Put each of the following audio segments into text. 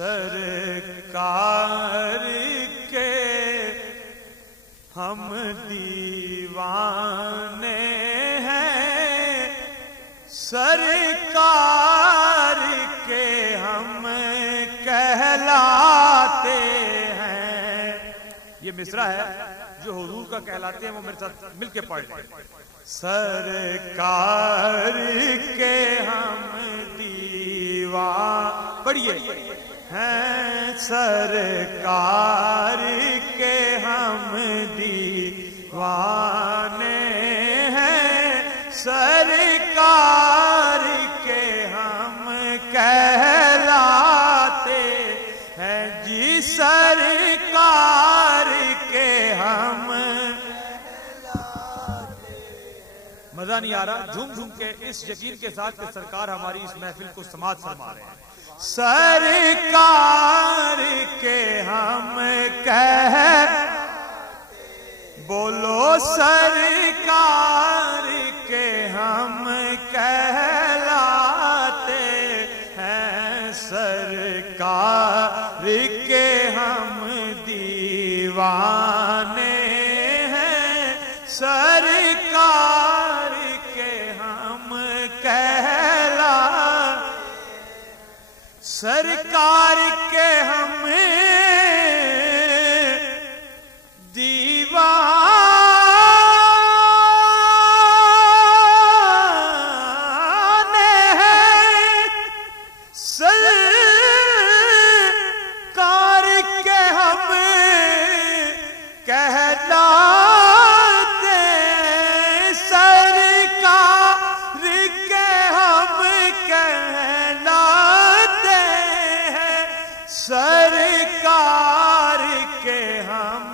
سرکار کے ہم دیوانے ہیں، سرکار کے ہم کہلاتے ہیں۔ یہ مصرع ہے جو حضور کا کہلاتے ہیں، وہ میرے ساتھ مل کے پڑھ لیں۔ سرکار کے ہم دیوان پڑھیے ہیں، سرکار کے ہم دیوانے ہیں، سرکار کے ہم کہلاتے ہیں جی، سرکار کے ہم مزہ نہیں آ رہا؟ جھوم جھوم کے اس یقین کے ساتھ کہ سرکار ہماری اس محفل کو سماعت فرما رہے ہیں۔ سرکار کے ہم بولو، سرکار کے ہم کہلاتے ہیں، سرکار کے ہم دیوانے ہیں، سرکار کے ہم سرکار کے ہم دیوانے ہیں، سرکار کے ہم کہلاتے ہیں، سرکار کے ہم سرکار کے ہم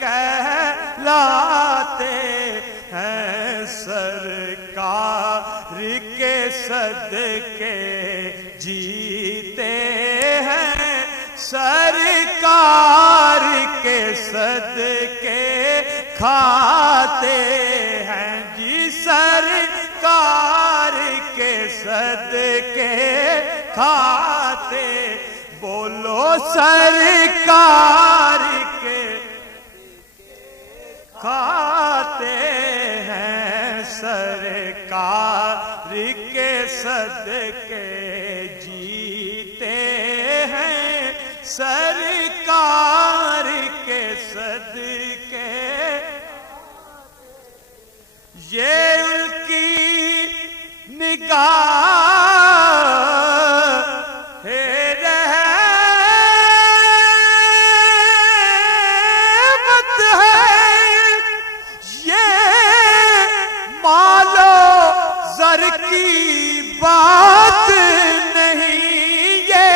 کہلاتے ہیں، سرکار کے صدقے جیتے ہیں، سرکار کے صدقے کھاتے ہیں جی، سرکار کے صدقے کھاتے، بولو سرکار کے کھاتے ہیں، سرکار کے صدقے جیتے ہیں، سرکار کے صدقے یہ ان کی نگاہ کی بات نہیں، یہ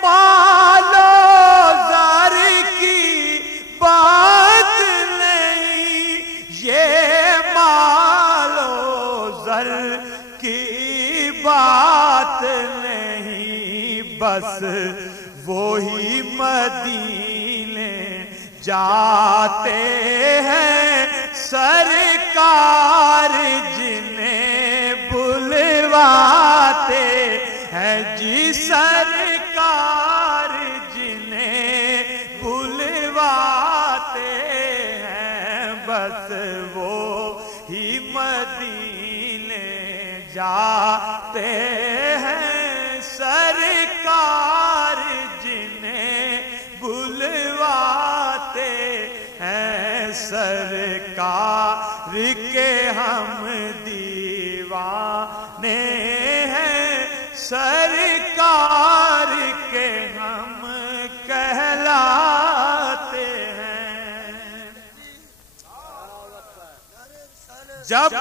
مال و زر کی بات نہیں، یہ مال و زر کی بات نہیں، بس وہی مدینے جاتے ہیں، سرکار جنہیں بلواتے ہیں جی، سرکار جنہیں بلواتے ہیں، بس وہ ہی مدینے جاتے ہیں، سرکار جنہیں بلواتے ہیں، سرکار کے ہم دیوانے ہیں، سرکار کے ہم کہلاتے ہیں۔ جب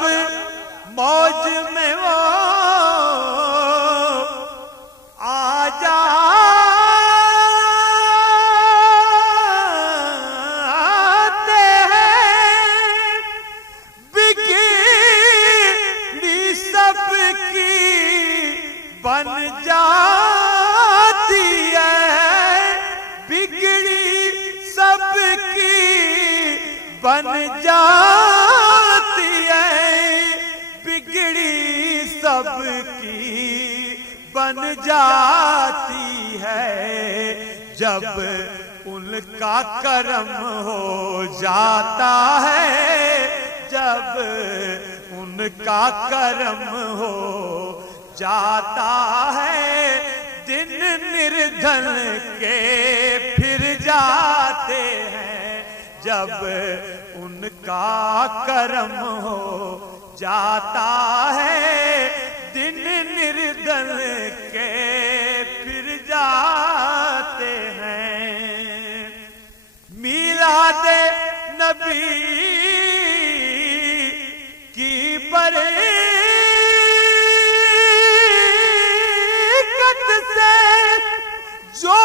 موج میں وہ آ جاتے ہیں، بگڑی سب کی بن جاتی ہے، بگڑی سب کی بن جاتی ہے، بگڑی سب کی بن جاتی ہے، جب ان کا کرم ہو جاتا ہے، جب ان کا کرم ہو جاتا ہے، دن نردھن کے پھر جاتے ہیں، جب ان کا کرم ہو جاتا ہے، دن نردھن کے پھر جاتے ہیں۔ میلاد نبی کی برکت سے جو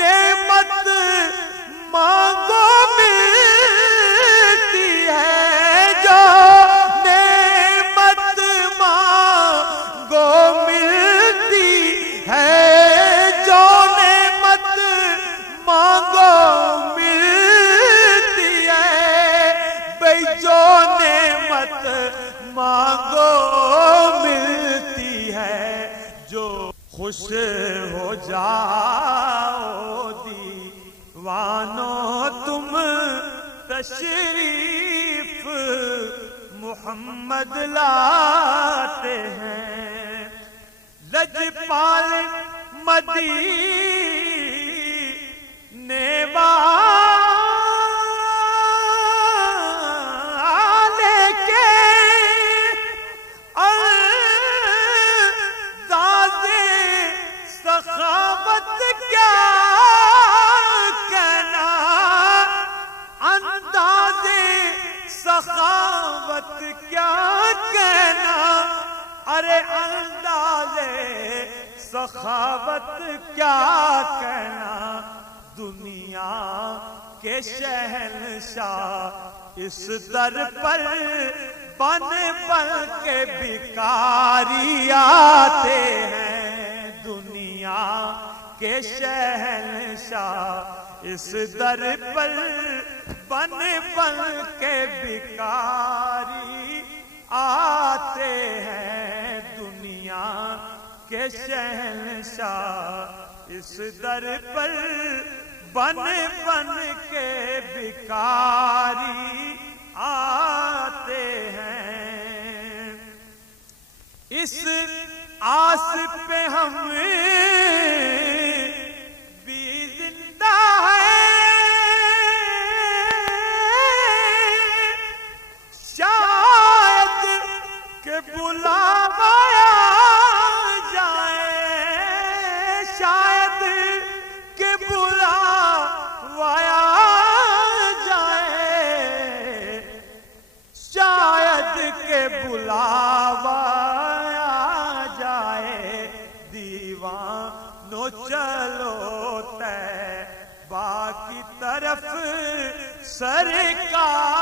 نعمت مانگو ملتی ہے، جو نعمت مانگو ملتی ہے، جو نعمت مانگو ملتی ہے، بھئی جو نعمت مانگو ملتی ہے، جو خوش ہو جاؤ دیوانو تم تشریف محمد لاتے ہیں، لجپال مدینے والے کے انداز سخاوت کیا کہنا، انداز سخاوت کیا کہنا، ارے انداز سخاوت کیا کہنا، دنیا کے شہنشاہ اس در پر بن بن کے بھکاری آتے ہیں، دنیا کے شہنشاہ اس در پر بن بن کے بھکاری آتے ہیں، دنیا کے شہنشاہ اس در پر بن بن کے بھکاری آتے ہیں۔ اس آس پہ ہم بھی زندہ ہیں، شاید کہ بلاوا جائے، شاید کہ بلاوایا جائے، شاید کہ بلاوایا جائے، دیوانو چلو طیبہ کی طرف سرکار